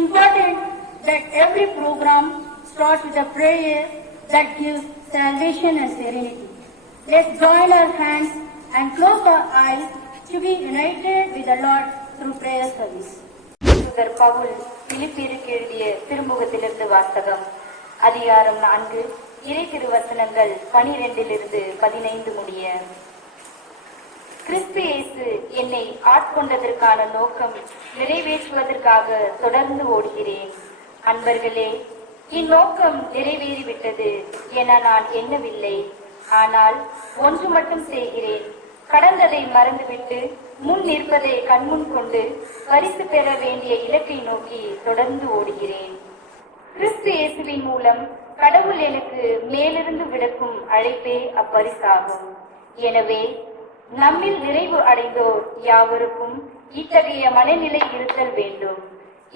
important that every program starts with a prayer that gives salvation and serenity. Let's join our hands and close our eyes to be united with the Lord through prayer service. Pavul பிலிப்பியருக்கு எழுதிய திருமுகத்திலிருந்து வாசகம். அதிகாரம் 4, இறை திருவசனங்கள் 12-15 முடிய. கிறிஸ்து இயேசு என்னை ஆட்கொண்டதற்கான நோக்கம் நிறைவேற்றுவதற்காக தொடர்ந்து ஓடுகிறேன். அன்பர்களே, இந்நோக்கம் நிறைவேறிவிட்டது என நான் எண்ணவில்லை. ஆனால் ஒன்று மட்டும் செய்கிறேன். கடந்ததை மறந்துவிட்டு முன் நிற்பதை கண்முன் கொண்டு பரிசு பெற வேண்டிய இலக்கை நோக்கி தொடர்ந்து ஓடுகிறேன். கிறிஸ்து இயேசுவின் மூலம் கடவுள் எனக்கு மேலிருந்து விடுக்கும் அழைப்பே அப்பரிசாகும். எனவே நம்மில் நிறைவு அடைந்தோர் யாவருக்கும் இத்தகைய மனநிலை இருத்தல் வேண்டும்.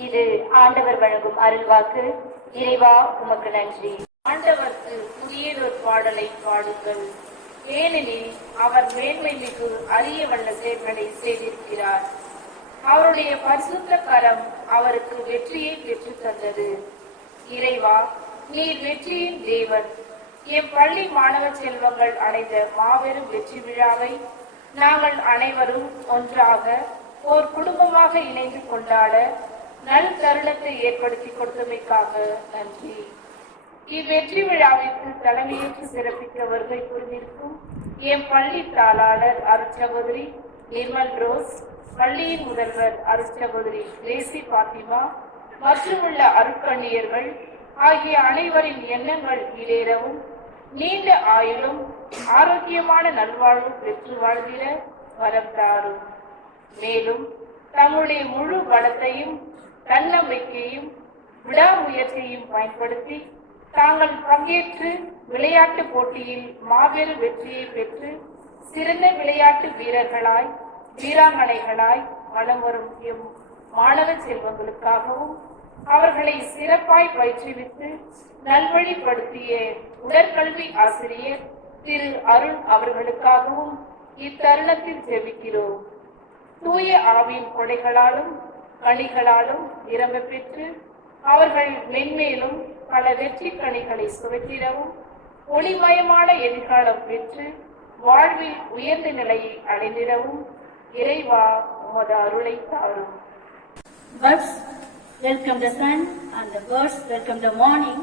இது ஆண்டவர் வழங்கும் அருள்வாக்கு. இறைவா, உமக்கு நன்றி. ஆண்டவருக்கு புதியதொரு பாடலை பாடுங்கள், ஏனெனில் அவர் மேன்மை மிகு அரிய வல்ல செயல்களை செய்திருக்கிறார். அவருடைய பரிசுத்த கரம் அவருக்கு வெற்றியை பெற்று தந்தது. இறைவா, நீர் வெற்றியின் தேவன். என் பள்ளி மாணவ செல்வங்கள் அடைந்த மாபெரும் வெற்றி விழாவை நாங்கள் அனைவரும் ஒன்றாக ஒரு குடும்பமாக இணைந்து கொண்டாட நல் தருணத்தை ஏற்படுத்தி கொடுத்தமைக்காக நன்றி. இவ்வெற்றி விழாவிற்கு தலைமையேற்று சிறப்பிக்க வருகை புரிந்திருக்கும் என் பள்ளி தாளாளர் அருட்சகோதரி நிர்மல் ரோஸ், பள்ளியின் முதல்வர் அருட்சகோதரி கிரேசி பாத்திமா மற்றும் உள்ள அருட்கண்ணியர்கள் ஆகிய அனைவரின் எண்ணங்கள் ஈடேறவும் நீண்ட ஆயுளும் ஆரோக்கியமான நல்வாழ்வு பெற்று வாழ்ந்திட வரம் தாரும். மேலும் தங்களுடைய முழு பலத்தையும் தன்னம்பிக்கையும் விடாமுயற்சியையும் பயன்படுத்தி தாங்கள் பங்கேற்று விளையாட்டு போட்டியில் மாபெரும் வெற்றியை பெற்று சிறந்த விளையாட்டு வீரர்களாய் வீராங்கனைகளாய் வலம் வரும் எம் மாணவ செல்வங்களுக்காகவும் அவர்களை சிறப்பாய் பயிற்றுவித்து நல்வழிப்படுத்திய உடற்கல்வி ஆசிரியர் திரு அருண் அவர்களுக்காகவும் இத்தருணத்தில் ஜெபிக்கிறோம். தூய ஆவியின் கொடைகளாலும் கனிகளாலும் நிரம்ப பெற்று அவர்கள் மென்மேலும் பல வெற்றி கனிகளை சுவைத்திடவும் ஒளிமயமான எதிர்காலம் பெற்று வாழ்வில் உயர்ந்த நிலையை அடைந்திடவும் இறைவா, உமது அருளை தாரும். Birds welcome the sun and the birds welcome the morning.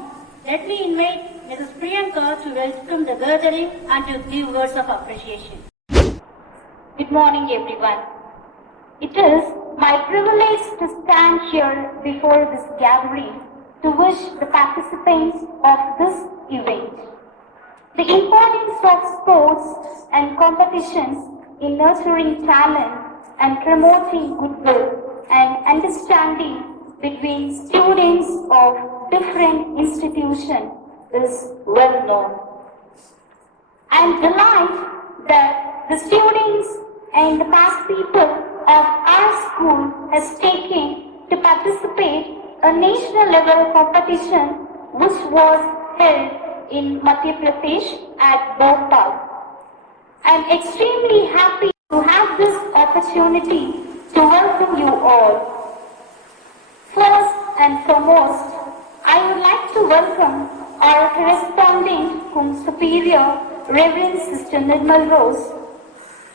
Let me invite Mrs. Priyanka to welcome the gathering and to give words of appreciation. Good morning, everyone. It is my privilege to stand here before this gathering to wish the participants of this event. The importance of sports and competitions in nurturing talent and promoting goodwill and understanding between students of different institutions is well known. I am delighted that the students and the past people of our school has taken to participate a national level competition which was held in Madhya Pradesh at Bhopal. I am extremely happy to have this opportunity to welcome you all. First and foremost, I would like to welcome our corresponding Cum Superior, Reverend Sister Nirmal Rose.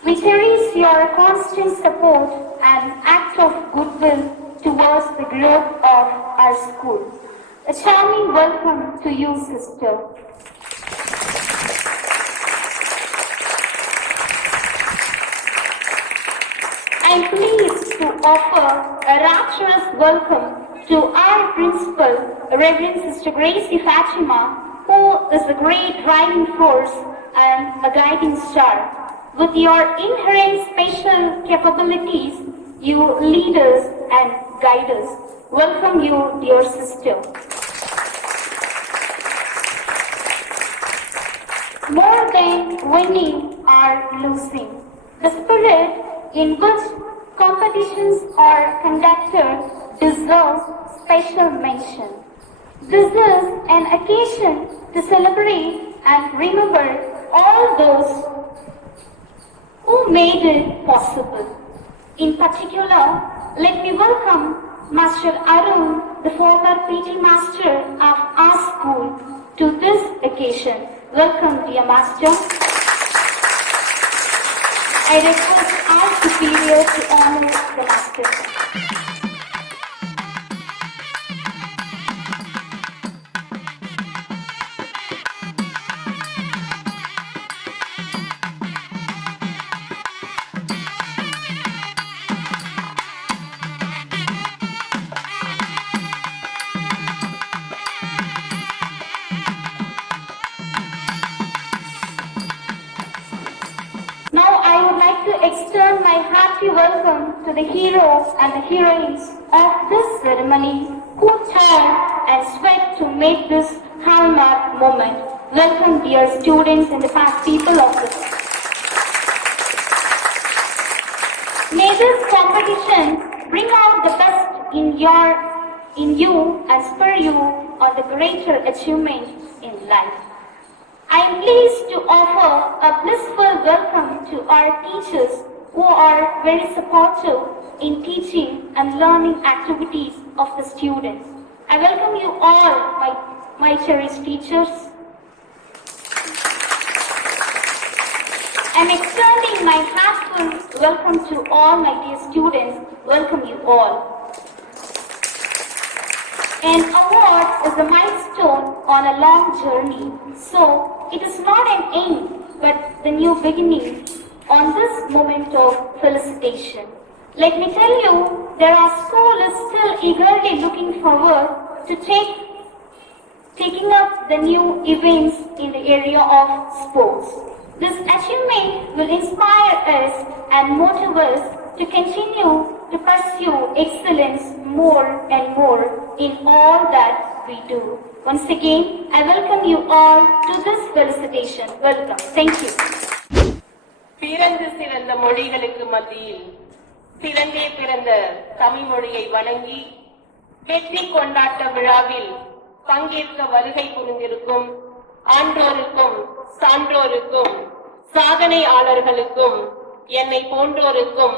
We cherish your constant support and act of goodwill towards the growth of our school. A charming welcome to you, sister. I am pleased to offer a rapturous welcome to our principal, Reverend Sister Gracie Fatima, who is a great driving force and a guiding star. With your inherent special capabilities, you lead us and guide us. Welcome you, dear sister. More than winning or losing, the spirit in which competitions are conducted deserves special mention. This is an occasion to celebrate and remember all those who made it possible. In particular, let me welcome Master Arun, the former PT master of our school, to this occasion. Welcome, dear master. I request our superior to honor the master. Now I would like to extend my hearty welcome to the heroes and the heroines of this ceremony who toiled and sweat to make this hallmark moment. Welcome, dear students and the past people of this. May this competition bring out the best in you and spur you on the greater achievement in life. I am pleased to offer a blissful welcome to our teachers who are very supportive in teaching and learning activities of the students. I welcome you all, my cherished teachers. I am extending my heartfelt welcome to all my dear students. Welcome you all. An award is a milestone on a long journey, so it is not an end, but the new beginning on this moment of felicitation. Let me tell you, our school is still eagerly looking forward to taking up the new events in the area of sports. This achievement will inspire us and motivate us to continue to pursue excellence more and more in all that we do. Once again, I welcome you all to this felicitation. Welcome. Thank you. பிறந்து சிறந்த மொழிகளுக்கு மத்தியில் சிறந்தே பிறந்த தமிழ் மொழியை வணங்கி வெற்றி கொண்டாட்ட விழாவில் பங்கேற்க வருகை புரிந்திருக்கும் ஆன்றோருக்கும் சான்றோருக்கும் சாதனையாளர்களுக்கும் என்னை போன்றோருக்கும்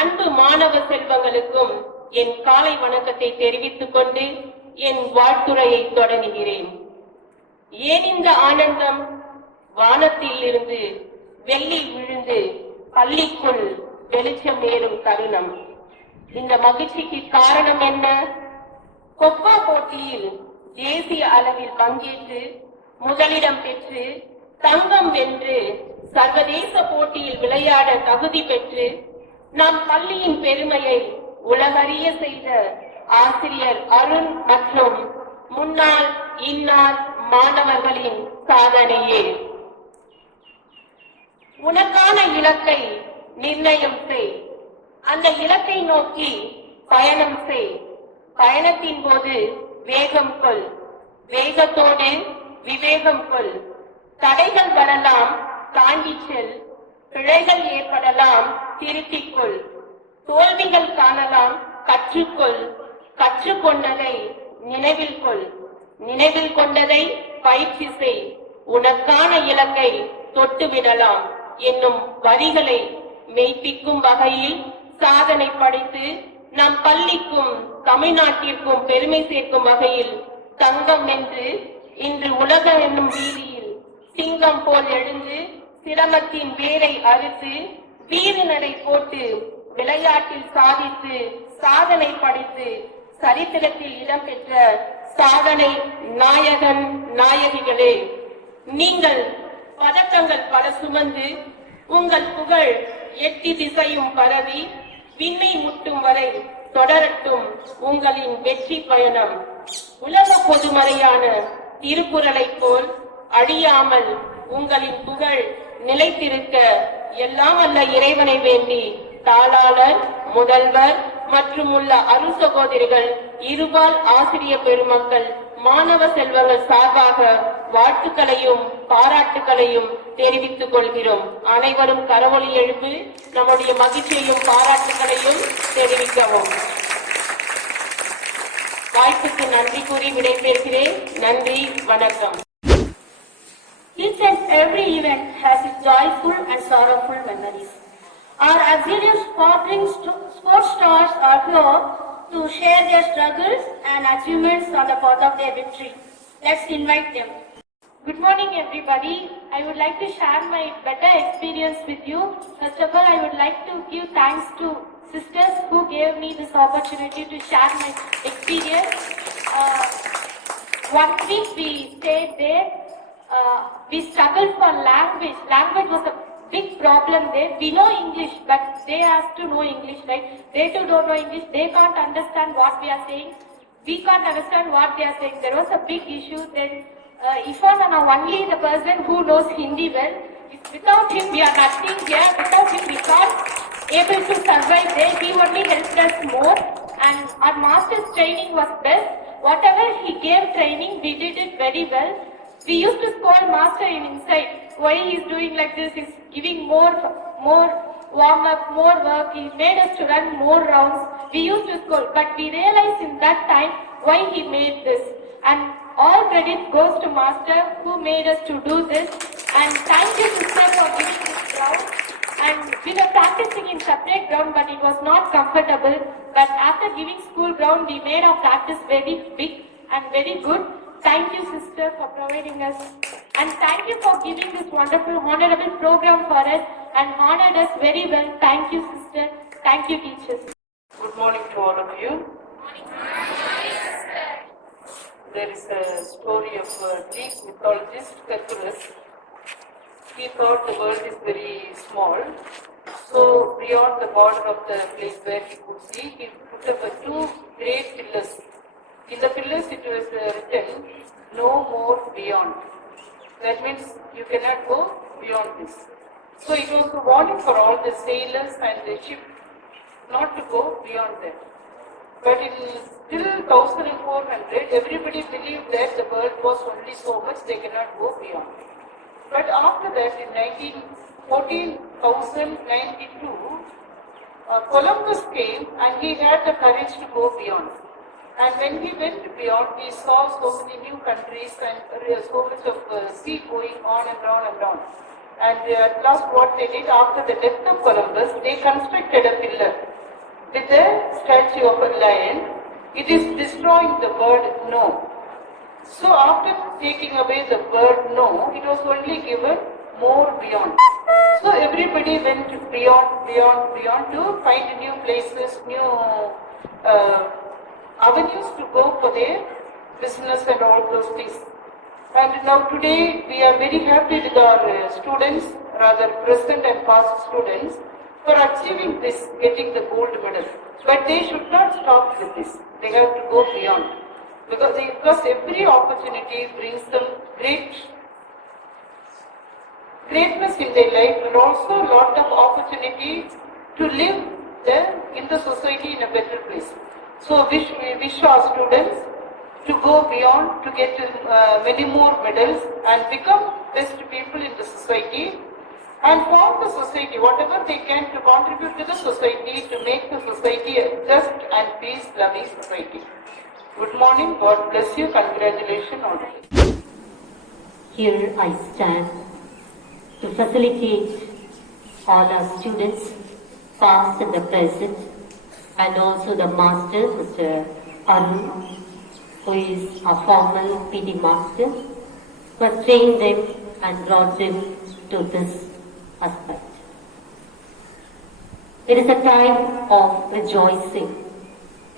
அன்பு மாணவ செல்வங்களுக்கும் என் காலை வணக்கத்தை தெரிவித்துக் கொண்டு என் வாழ்த்துரையை தொடங்குகிறேன். ஏன் இந்த ஆனந்தம்? வானத்தில் இருந்து வெள்ளி விழுந்து பள்ளிக்குள் வெளிச்சம் ஏறும் தருணம். இந்த மகிழ்ச்சிக்கு காரணம் என்ன? கொக்கோ போட்டியில் தேசிய அளவில் பங்கேற்று முதலிடம் பெற்று தங்கம் வென்று சர்வதேச போட்டியில் விளையாட தகுதி பெற்று நம் பள்ளியின் பெருமையை உலகறிய செய்த ஆசிரியர் அருண் மற்றும் முன்னாள் இன்னார் மாணவர்களின் சாதனையே. உனக்கான இலக்கை நிர்ணயம் செய், அந்த இலக்கை நோக்கி பயணம் செய். பயணத்தின் போது வேகம் கொள், வேகத்தோடு விவேகம் கொள். தடைகள் வரலாம், தாண்டிச் செல். பிழைகள் ஏற்படலாம், திருத்திக் கொள். தோல்விகள் காணலாம், கற்றுக்கொள். கற்றுக்கொண்டதை நினைவில் கொள், நினைவில் கொண்டதை பயிற்சி செய். உனக்கான இலக்கை தொட்டுவிடலாம் என்னும் வரிகளை மெய்ப்பிக்கும் வகையில் சாதனை படைத்து நம் பள்ளிக்கும் தமிழ்நாட்டிற்கும் பெருமை சேர்க்கும் வகையில் தங்கம் என்று இன்று உலக என்னும் வீதியில் சிங்கம் போல் எழுந்து சிரமத்தின் வேரை அறுத்து வீறு நடை போட்டு விளையாட்டில் சாதித்து சாதனை படைத்து சரித்திரத்தில் இடம்பெற்ற சாதனை நாயகன் நாயகிகளே, நீங்கள் பதக்கங்கள் பல சுமந்து உங்கள் புகழ் எட்டி திசையும் பரவி விண்ணை முட்டும் வரை தொடரட்டும் உங்களின் வெற்றி பயணம். உலக பொதுமறையான திருக்குறளைப் போல் அழியாமல் உங்களின் புகழ் நிலைத்திருக்க எல்லாம் அல்ல இறைவனை வேண்டி தாளாளர், முதல்வர் மற்றும் உள்ள அருள் சகோதரிகள், இருபால் ஆசிரிய பெருமக்கள், மாணவ செல்வங்கள் சார்பாக வாழ்த்துக்களையும் பாராட்டுகளையும் தெரிவித்துக் கொள்கிறோம். அனைவரும் கரவொலி எழுப்பி நம்முடைய மகிழ்ச்சியையும் பாராட்டுகளையும் தெரிவிக்கவும். வாய்ப்புக்கு நன்றி கூறி விடைபெறுகிறேன். நன்றி, வணக்கம். Each and every event has its joyful and sorrowful memories. Our auxiliary sports stars are here to share their struggles and achievements on the path of their victory. Let's invite them. Good morning, everybody. I would like to share my better experience with you. First of all, I would like to give thanks to sisters who gave me this opportunity to share my experience. 1 week we stayed there. We struggled for language. Language was a big problem there. We know English, but they have to know English, right? They too don't know English. They can't understand what we are saying. We can't understand what they are saying. There was a big issue then. Ifan and only the person who knows Hindi well. Without him, we are nothing here. Without him, we can't able to survive there. He only helped us more. And our master's training was best. Whatever he gave training, we did it very well. We used to scold master in inside. Why he is doing like this? He's giving more warm up, more work. He made us to run more rounds. We used to scold, but we realized in that time why he made this. And all credit goes to master who made us to do this. And thank you, sister, for giving this ground. And we were practicing in separate ground, but it was not comfortable. But after giving school ground, we made our practice very big and very good. Thank you, sister, for providing us. And thank you for giving this wonderful, honorable program for us and honored us very well. Thank you, sister. Thank you, teachers. Good morning to all of you. There is a story of a Greek mythologist, Hercules. He thought the world is very small. So beyond the border of the place where he could see, he put up 2 great pillars. In the pillars it was written, "No more beyond." That means you cannot go beyond this. So it was a warning for all the sailors and the ship not to go beyond that. But in till 1400, everybody believed that the world was only so much, they cannot go beyond. But after that, in 1492, Columbus came and he had the courage to go beyond. And when he went beyond, we saw so many new countries and so much of sea going on and on and on. And at last what they did, after the death of Columbus, they constructed a pillar with a statue of a lion. It is destroying the word no. So after taking away the word no, it was only given more beyond. So everybody went beyond to find new places, new avenues to go for their business and all those things. And now today we are very happy with our students, rather present and past students, for achieving this, getting the gold medal. But they should not stop with this. They have to go beyond. Because every opportunity brings them greatness in their life and also a lot of opportunity to live in the society in a better place. So we wish our students to go beyond, to get many more medals and become best people in the society and form the society, whatever they can to contribute to the society, to make the society a just and peace-loving society. Good morning, God bless you, congratulations all of you. Here I stand to facilitate all our students, past and the present, and also the master, Mr. Arun, who is a former PD master, who has trained them and brought them to this aspect. It is a time of rejoicing.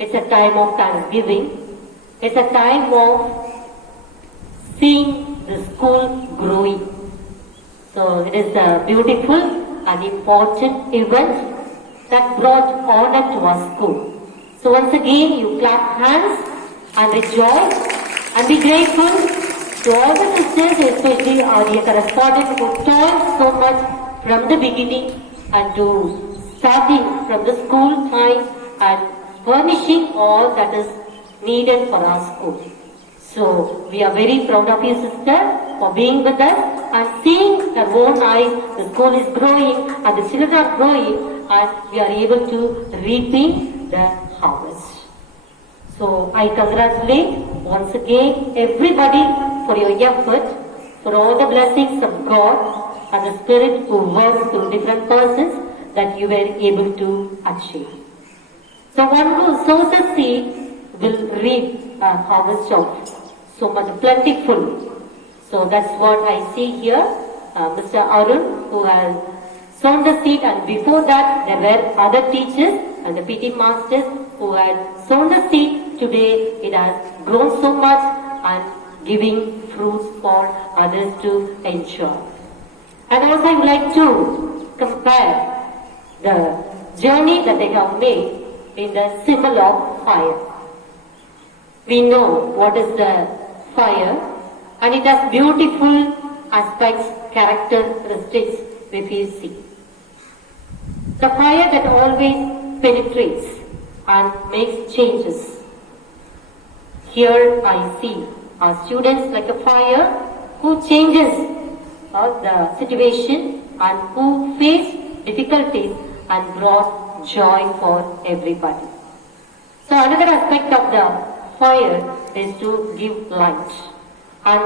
It's a time of thanksgiving. It's a time of seeing the school growing. So it is a beautiful and important event that brought honor to our school. So once again, you clap hands and rejoice and be grateful to all the sisters, especially our dear correspondent who toiled so much from the beginning and to starting from the school time and furnishing all that is needed for our school. So we are very proud of you, sister, for being with us and seeing our own eyes. The school is growing and the children are growing and we are able to reaping the harvest. So I congratulate once again everybody for your effort, for all the blessings of God and the Spirit who works through different persons that you were able to achieve. So one who sows a seed will reap a harvest of so much plentiful. So that's what I see here. Mr. Arun, who has sown the seed, and before that there were other teachers and the PT masters who had sown the seed. Today it has grown so much and giving fruits for others to enjoy. And also I would like to compare the journey that they have made in the symbol of fire. We know what is the fire, and it has beautiful aspects, characteristics if you see. The fire that always penetrates and makes changes. Here I see our students like a fire who changes the situation and who face difficulties and brought joy for everybody. So another aspect of the fire is to give light, and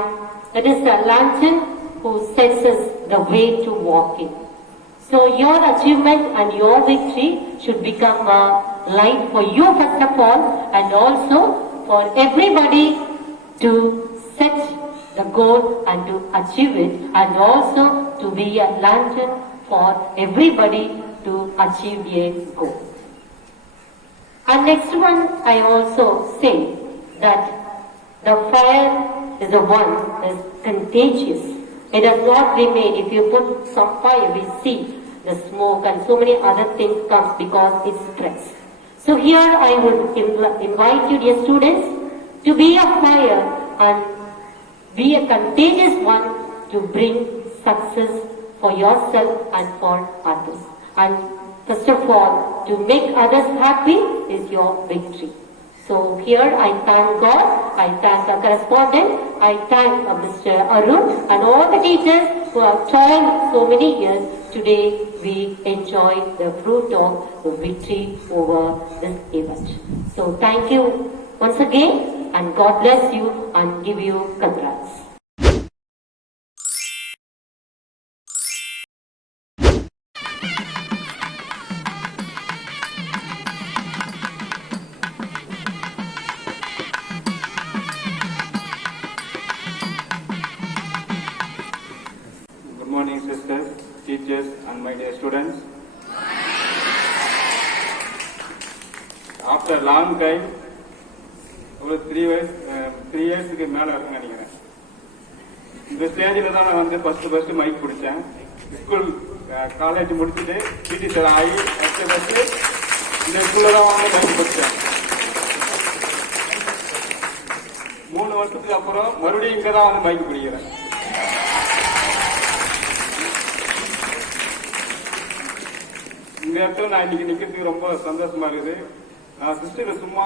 that is the lantern who sets us the way to walk in. So your achievement and your victory should become a light for you first of all, and also for everybody to set the goal and to achieve it, and also to be a lantern for everybody to achieve a goal. And next one, I also say that the fire is the one that is contagious. It does not remain. If you put some fire, we see the smoke and so many other things comes because it spreads. So here I would invite you, dear students, to be a fire and be a contagious one to bring success for yourself and for others. And first of all, to make others happy is your victory. So here I thank God, I thank our correspondent, I thank Mr. Arun and all the teachers who have toiled so many years. Today we enjoy the fruit of the victory over this event. So thank you once again, and God bless you and give you congrats. Good morning, sisters, teachers, and my dear students. After a long time, ஒரு 3 இயர்ஸ்க்கு மேல இருக்குன்னு நினைக்கிறேன். இந்த ஸ்டேஜில் தான் நான் வந்து ஃபர்ஸ்ட் மைக் பிடிச்சேன். ஸ்கூல் காலேஜ் முடிச்சுட்டு பிடி சார் ஆகி ஃபர்ஸ்ட் இந்த ஸ்கூல்ல தான் வந்து மைக் பிடிச்சேன். 3 வருஷத்துக்கு அப்புறம் மறுபடியும் இங்க தான் வந்து மைக் பிடிக்கிறேன். இந்த இடத்துல நான் இன்னைக்கு நிக்கிறதுக்கு ரொம்ப சந்தோஷமா இருக்குது. நான் சிஸ்டர் சும்மா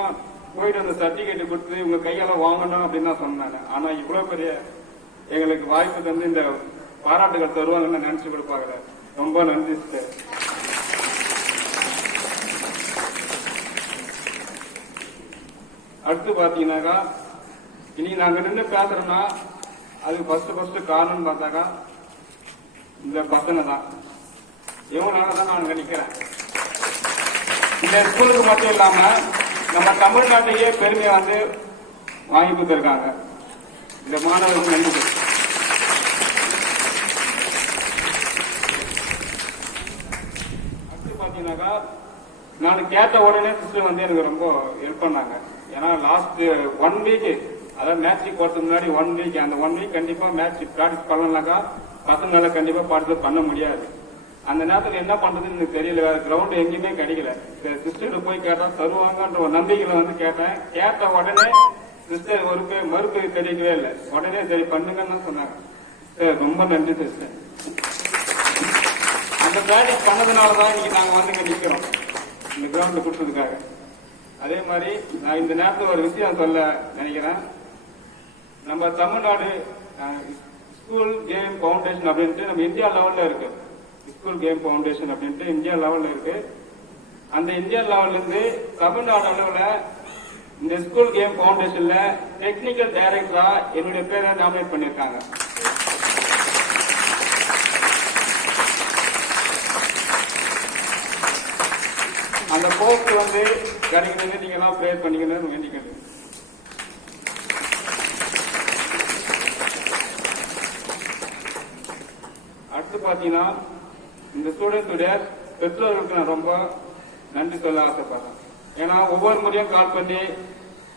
போயிட்டு அந்த சர்டிபிகேட் கொடுத்து உங்க கையால வாங்கணும் அப்படின்னு தான் சொன்னாங்க. ஆனா இவ்வளவு பெரிய எங்களுக்கு வாய்ப்பு தந்து இந்த பாராட்டுகள் தருவாங்கன்னு நினைச்சு கூட பாக்கல. ரொம்ப நன்றி சிஸ்டர். அடுத்து பாத்தீங்கன்னாக்கா இனி நாங்க நின்று பேசுறோம்னா அது ஃபர்ஸ்ட் காரணம் பார்த்தாக்கா இந்த பசங்க தான். இவங்களாலதான் நான் அங்க நிக்கிறேன். இந்த ஸ்கூலுக்கு மட்டும் இல்லாம நம்ம தமிழ்நாட்டையே பெருமையை வந்து வாங்கி கொடுத்திருக்காங்க இந்த மாணவர்கள். நன்றி. அடுத்து பாத்தீங்கன்னாக்கா நான் கேட்ட உடனே சிஸ்டர் வந்து எனக்கு ரொம்ப ஹெல்ப் பண்ணாங்க. ஏன்னா லாஸ்ட் 1 வீக், அதாவது மேட்சுக்கு போறதுக்கு முன்னாடி 1 வீக், அந்த 1 வீக் கண்டிப்பா மேட்ச் பிராக்டிஸ் பண்ணலனாக்கா பசங்களால கண்டிப்பா பார்ட்டிசிபேட் பண்ண முடியாது. அந்த நேரத்தில் என்ன பண்றதுன்னு எனக்கு தெரியல. கிரவுண்ட் எங்கேயுமே கிடைக்கல. சிஸ்டர் போய் கேட்டா தருவாங்கன்ற ஒரு நம்பிக்கையில வந்து கேட்டேன். கேட்ட உடனே சிஸ்டர் ஒரு மறுப்பு கிடைக்கவே இல்லை. உடனே சரி பண்ணுங்கன்னு சொன்னாங்க. ரொம்ப நன்றி சிஸ்டர். அந்த பிராக்டிஸ் பண்ணதுனாலதான் இன்னைக்கு நாங்க வந்து இங்க நிக்கிறோம் இந்த கிரவுண்ட்ல கொடுத்ததுக்காக. அதே மாதிரி நான் இந்த நேரத்தில் ஒரு விஷயம் சொல்ல நினைக்கிறேன். நம்ம தமிழ்நாடு ஸ்கூல் கேம் பவுண்டேஷன் அப்படின்ட்டு நம்ம இந்தியா லெவல்ல இருக்கு. ஸ்கூல் கேம் பவுண்டேஷன் அப்படின்ட்டு இந்தியா லெவல்ல இருக்கு. அந்த இந்தியா லெவல்ல இருந்து தமிழ்நாடு அளவுல இந்த ஸ்கூல் கேம் பவுண்டேஷன்ல டெக்னிக்கல் டைரக்டரா என்னுடைய பேரை நாமினேட் பண்ணிருக்காங்க. அந்த போஸ்ட் வந்து கிடைக்கணும்னு நீங்க எல்லாம் ப்ரேயர் பண்ணிக்கணும்னு வேண்டிக்கிறது. அடுத்து பாத்தீங்கன்னா இந்த ஸ்டூடெண்ட்ஸுடைய பெற்றோர்களுக்கு நான் ரொம்ப நன்றி சொல்ல ஆசைப்படுறேன். ஏன்னா ஒவ்வொரு முறையும் கால் பண்ணி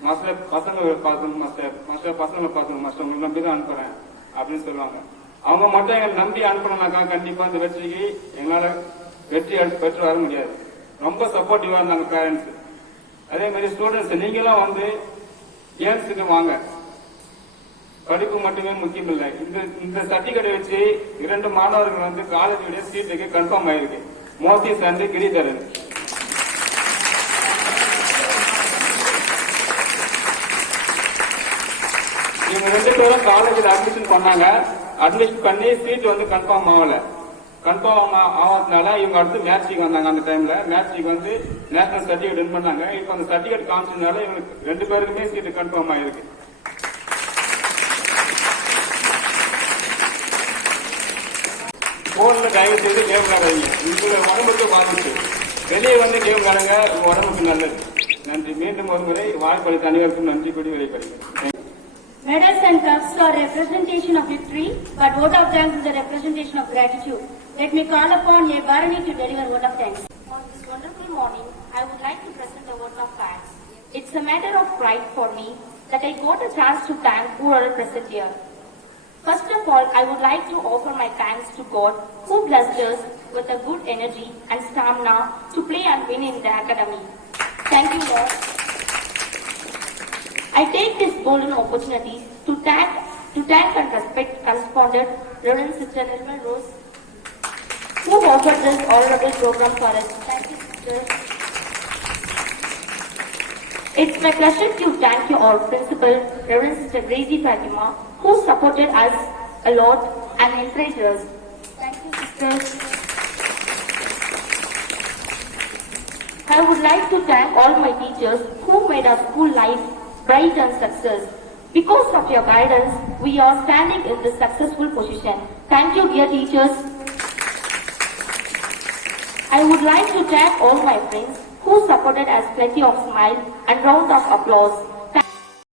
மாஸ்டர் பசங்களை பார்க்கணும், மாஸ்டர் பசங்களை பார்க்கணும், மாஸ்டர் உங்களை நம்பி தான் அனுப்புறேன் அப்படின்னு சொல்லுவாங்க. அவங்க மட்டும் எங்களை நம்பி அனுப்பினாக்கா கண்டிப்பா இந்த வெற்றிக்கு எங்களால வெற்றி பெற்று வர முடியாது. ரொம்ப சப்போர்ட்டிவா இருந்தாங்க பேரண்ட்ஸ். அதே மாதிரி ஸ்டூடெண்ட்ஸ் நீங்களும் வந்து கேம்ஸுக்கு வாங்க. படிப்பு மட்டுமே முக்கியம் இல்லை. இந்த சர்டிபிகேட் வச்சு 2 மாணவர்கள் வந்து காலேஜுடைய சீட்டுக்கு கன்ஃபார்ம் ஆயிருக்கு. Moses and Giridharan. இவங்க 2 பேரும் காலேஜில் அட்மிஷன் பண்ணாங்க. அட்மிஷன் பண்ணி சீட் வந்து கன்ஃபார்ம் ஆகல. கன்ஃபார்ம் ஆகாதனால இவங்க அடுத்து மேட்சிக்கு வந்தாங்க. அந்த டைம்ல மேட்சிக்கு வந்து நேஷனல் சர்டிபிகேட் வின் பண்ணாங்க. இப்ப அந்த சர்டிபிகேட் காமிச்சதுனால இவங்களுக்கு 2 பேருக்குமே சீட்டு கன்ஃபார்ம் ஆயிருக்கு. போன்ல தயவு செய்து கேம் விளையாடுறீங்க. உங்களோட உடம்புக்கு பாதிச்சு வெளியே வந்து கேம் விளையாடுங்க. உங்க உடம்புக்கு நல்லது. நன்றி. மீண்டும் ஒரு முறை வாய்ப்பளித்த அனைவருக்கும் நன்றி கூடி விடைபெறுகிறேன். Medals and cups are a representation of victory, but vote of thanks is a representation of gratitude. Let me call upon a Bharani to deliver vote of thanks. On this wonderful morning, I would like to present a word of thanks. It's a matter of pride for me that I got a chance to thank who are present here. First of all, I would like to offer my thanks to God who blessed us with a good energy and stamina to play and win in the academy. Thank you, Lord. I take this golden opportunity to thank and respect correspondent Reverend Sister Nirmal Rose, who offered this honorable program for us. Thank you, sister. It's my pleasure to thank you, our principal, Reverend Sister Gracie Fatima, who supported us a lot and encouraged us. Thank you, sisters. I would like to thank all my teachers who made our school life bright and success. Because of your guidance, we are standing in this successful position. Thank you, dear teachers. I would like to thank all my friends who supported us plenty of smile and round of applause.